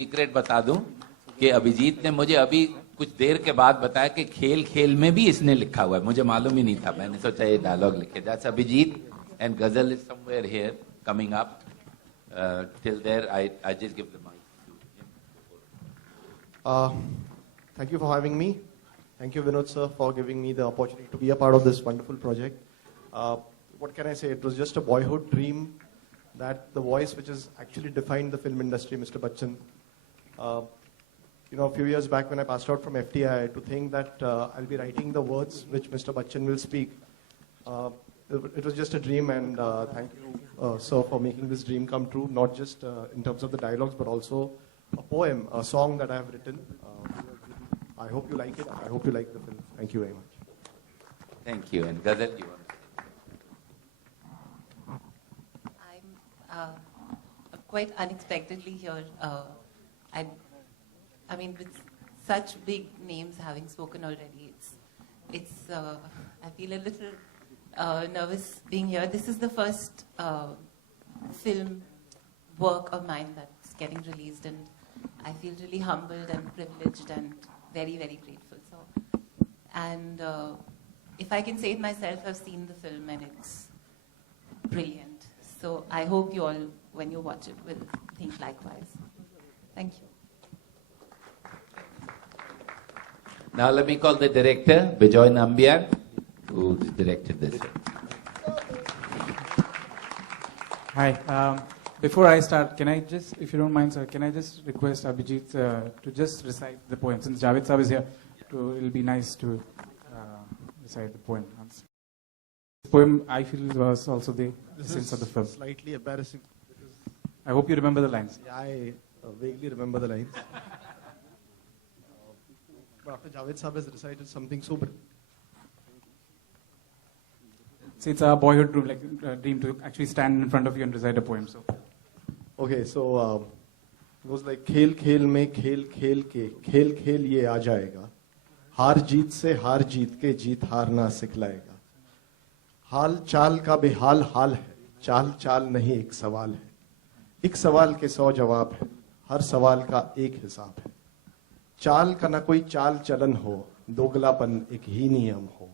Secret बता दूं कि अभिजीत ने मुझे अभी कुछ देर के बाद बताया कि खेल खेल में भी इसने लिखा हुआ है। मुझे मालूम ही नहीं था, मैंने सोचा ये डायलॉग लिखे। That's Abhijit and Gazal is somewhere here coming up. Till there I just give the mic to him. Thank you for having me. Thank you, Vinod sir, for giving me the opportunity to be a part of this wonderful project. What can I say? It was just a boyhood dream that the voice which has actually defined the film industry, Mr. Bachchan. A few years back when I passed out from FTI, to think that I'll be writing the words which Mr. Bachchan will speak, it was just a dream, and thank you, sir, for making this dream come true, not just in terms of the dialogues, but also a poem, a song that I have written. I hope you like it. I hope you like the film. Thank you very much. Thank you. And Ghazal, you want to say? I'm quite unexpectedly here. I mean, with such big names having spoken already, I feel a little nervous being here. This is the first film work of mine that's getting released, and I feel really humbled and privileged and very, very grateful. And if I can say it myself, I've seen the film and it's brilliant. So I hope you all, when you watch it, will think likewise. Thank you. Now let me call the director, Bijoy Nambiar, who directed this film. Hi. Before I start, can I just, if you don't mind, sir, can I just request Abhijit to just recite the poem? Since Javed sir is here, it'll be nice to recite the poem. This poem, I feel, was also the essence of the film. Slightly embarrassing. I hope you remember the lines. Yeah, I vaguely remember the lines. But after Javed Sahab has recited something so brilliant. See, it's a boyhood dream, like dream to actually stand in front of you and recite a poem. So. Okay, so it was like खेल खेल में खेल खेल के खेल खेल ये आ जाएगा, हार जीत से हार जीत के जीत हारना सिखलाएगा, हाल चाल का बेहाल हाल है, चाल चाल नहीं एक सवाल है, एक सवाल के 100 जवाब है, हर सवाल का एक हिसाब है, चाल का ना कोई चाल चलन हो, दोगलापन एक ही नियम हो,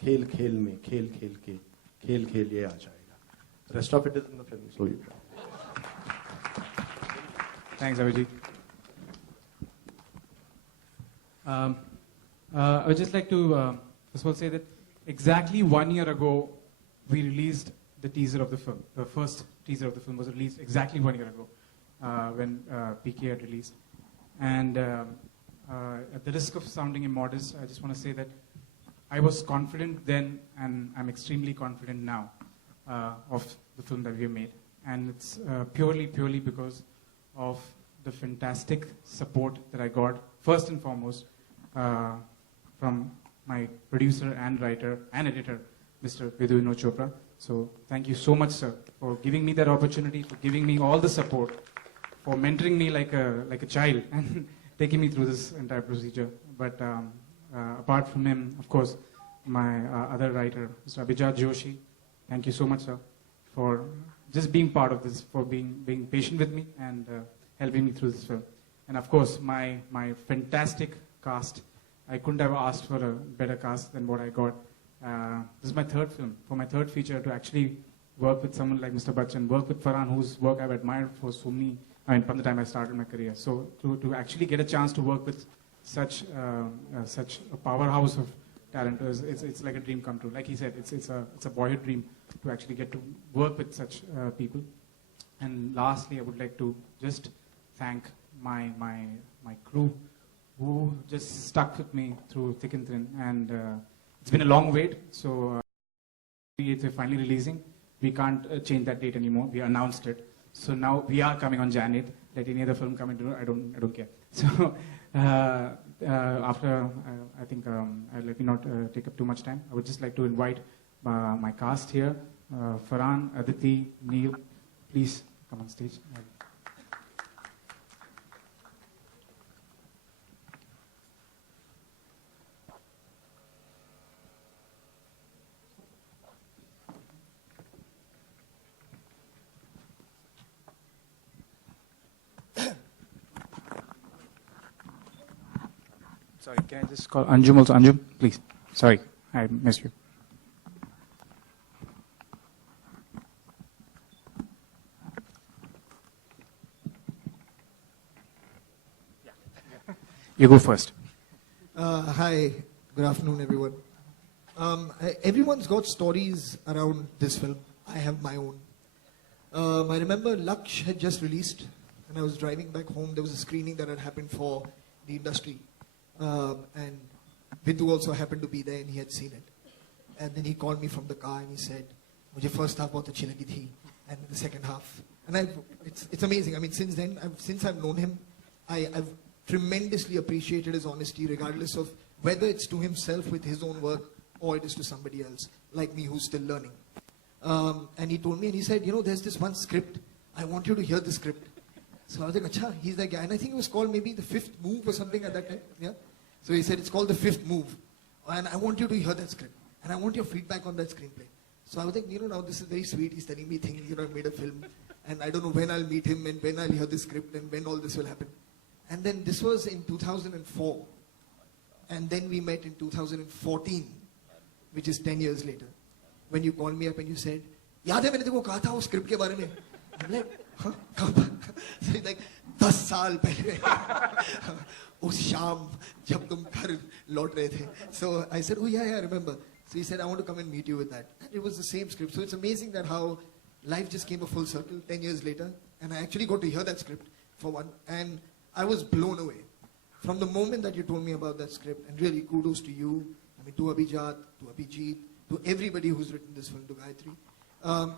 खेल खेल में खेल खेल के खेल खेल ये आ जाएगा. Rest of it is in the film, so you can. Thanks, Abhijit. I would just like to first of all say that exactly 1 year ago, we released the teaser of the film. The first teaser of the film was released exactly 1 year ago when PK had released. And at the risk of sounding immodest, I just want to say that I was confident then, and I'm extremely confident now of the film that we have made. And it's purely because of the fantastic support that I got, first and foremost, from my producer and writer and editor, Mr. Vidhu Chopra. So thank you so much, sir, for giving me that opportunity, for giving me all the support, for mentoring me like a child and taking me through this entire procedure. But apart from him, of course, my other writer, Mr. Abhijat Joshi, thank you so much, sir, for just being part of this, for being patient with me and helping me through this film. And of course, my fantastic cast. I couldn't have asked for a better cast than what I got. This is my third film, for my third feature, to actually work with someone like Mr. Bachchan, work with Farhan, whose work I've admired for so many, from the time I started my career. So to actually get a chance to work with such a powerhouse of talent, it's like a dream come true. Like he said, it's a boyhood dream to actually get to work with such people. And lastly, I would like to just thank my crew who just stuck with me through thick and thin. And it's been a long wait, so we're finally releasing. We can't change that date anymore. We announced it. So now we are coming on Jan 8th. Let any other film come into it, I don't care. So after, I think, let me not take up too much time. I would just like to invite my cast here, Farhan, Aditi, Neil, please come on stage. Sorry, can I just call Anjum also? Anjum, please. Sorry, I missed you. You go first. Hi, good afternoon, everyone. Everyone's got stories around this film. I have my own. I remember Laksh had just released, and I was driving back home. There was a screening that had happened for the industry, and Vidhu also happened to be there, and he had seen it. And then he called me from the car, and he said, "Mujhe first half bahut achhi lagi thi, and the second half." And it's amazing. I mean, since then, since I've known him, I've tremendously appreciated his honesty, regardless of whether it's to himself with his own work or it is to somebody else, like me who's still learning. And he told me, and he said, there's this one script. I want you to hear the script. So I was like, acha, he's that guy. And I think it was called maybe The Fifth Move or something at that time. Yeah. So he said, it's called The Fifth Move. And I want you to hear that script. And I want your feedback on that screenplay. So I was like, now this is very sweet. He's telling me things, I've made a film. And I don't know when I'll meet him and when I'll hear the script and when all this will happen. And then this was in 2004. And then we met in 2014, which is 10 years later. When you called me up and you said, yaad hai maine tekho kaha tha us script ke bare mein? I'm like, huh? So he's like, 10 saal pehle. Us sham, jab tum ghar laut rahe the. So I said, oh yeah, I remember. So he said, I want to come and meet you with that. And it was the same script. So it's amazing that how life just came a full circle 10 years later. And I actually got to hear that script for one. And I was blown away. From the moment that you told me about that script, and really kudos to you, I mean to Abhijat, to Abhijit, to everybody who's written this film, to Gayatri.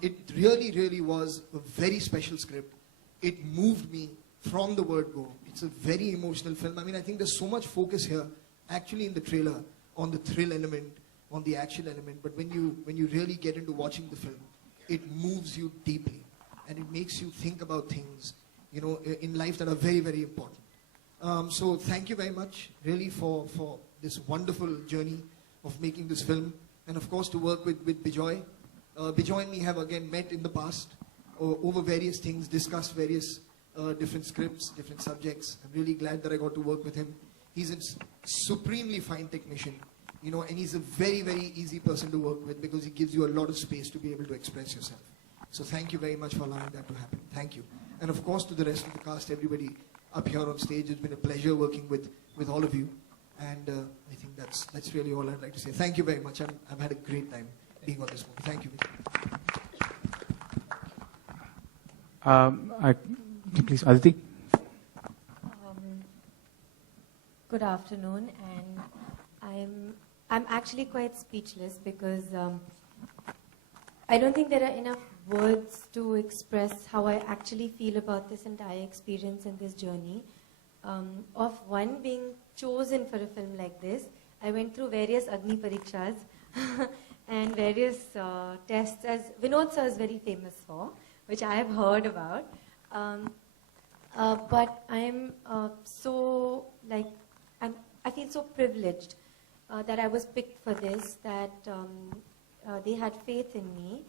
It really, really was a very special script. It moved me from the word go. It's a very emotional film. I mean, I think there's so much focus here, actually in the trailer, on the thrill element, on the action element. But when you really get into watching the film, it moves you deeply. And it makes you think about things, in life that are very, very important. So thank you very much, really, for this wonderful journey of making this film. And of course, to work with Bijoy. Bijoy and me have again met in the past over various things, discussed various different scripts, different subjects. I'm really glad that I got to work with him. He's a supremely fine technician, and he's a very, very easy person to work with because he gives you a lot of space to be able to express yourself. So thank you very much for allowing that to happen. Thank you. And of course, to the rest of the cast, everybody up here on stage, it's been a pleasure working with all of you. And I think that's really all I'd like to say. Thank you very much. I've had a great time being on this movie. Thank you. Please, Aditi. Good afternoon, and I'm actually quite speechless because I don't think there are enough words to express how I actually feel about this entire experience and this journey. Of one, being chosen for a film like this, I went through various Agni Parikshas and various tests, as Vinod sir is very famous for, which I have heard about. But I'm I feel so privileged that I was picked for this, that they had faith in me,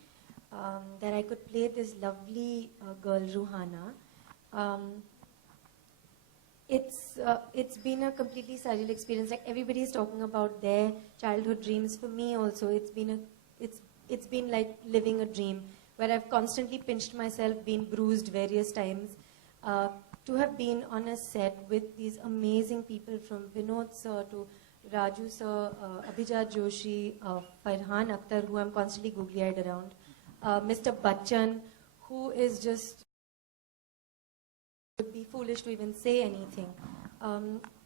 that I could play this lovely girl, Ruhana. It's been a completely surreal experience. Like everybody is talking about their childhood dreams. For me also, it's been like living a dream where I've constantly pinched myself, been bruised various times. To have been on a set with these amazing people, from Vinod sir to Raju sir, Abhijat Joshi, Farhan Akhtar, who I'm constantly googly-eyed around, Mr. Bachchan, who is just, would be foolish to even say anything.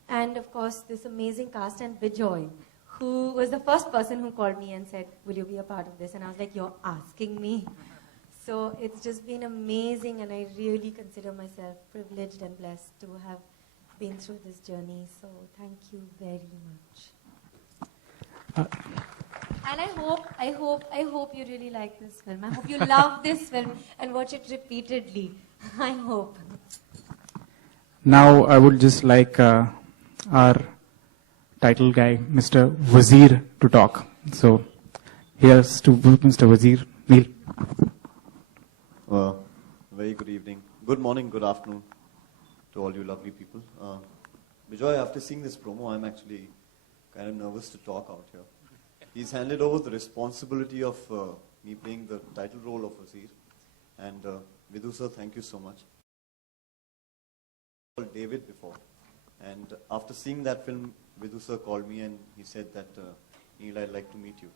And of course, this amazing cast, and Bijoy, who was the first person who called me and said, will you be a part of this? And I was like, you're asking me? So it's just been amazing, and I really consider myself privileged and blessed to have been through this journey. So thank you very much. And I hope you really like this film. I hope you love this film and watch it repeatedly. I hope. Now I would just like our title guy, Mr. Wazir, to talk. So here's to Mr. Wazir. Neil. Very good evening. Good morning, good afternoon to all you lovely people. Bijoy, after seeing this promo, I'm actually kind of nervous to talk out here. He's handed over the responsibility of me playing the title role of Wazir. And Vidhu sir, thank you so much. I called David before. And after seeing that film, Vidhu sir called me and he said that, Neil, I'd like to meet you.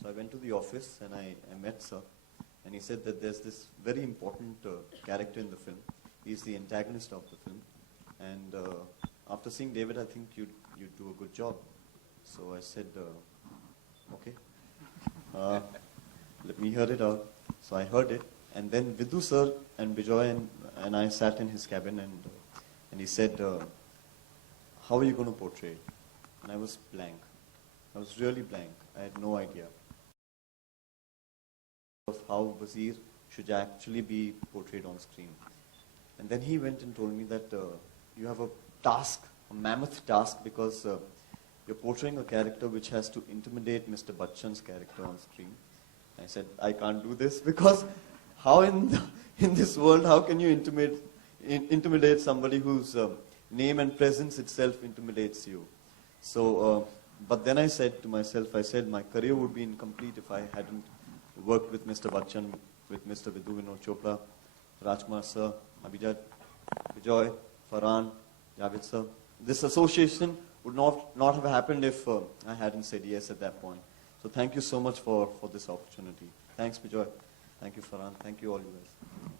So I went to the office and I met sir. And he said that there's this very important character in the film. He's the antagonist of the film. And after seeing David, I think you'd do a good job. So I said, okay. Let me hear it out. So I heard it. And then Vidhu sir and Bijoy and I sat in his cabin and he said, how are you going to portray it? And I was blank. I was really blank. I had no idea of how Wazir should actually be portrayed on screen. And then he went and told me that you have a task, a mammoth task, because you're portraying a character which has to intimidate Mr. Bachchan's character on screen. I said, I can't do this because how in this world, how can you intimidate somebody whose name and presence itself intimidates you? So, but then I said to myself, I said my career would be incomplete if I hadn't worked with Mr. Bachchan, with Mr. Vidhu, Vinod, Chopra, Rajkumar sir, Abhijat, Bijoy, Farhan, Javed sir. This association would not have happened if I hadn't said yes at that point. So thank you so much for this opportunity. Thanks, Bijoy. Thank you, Farhan. Thank you all you guys.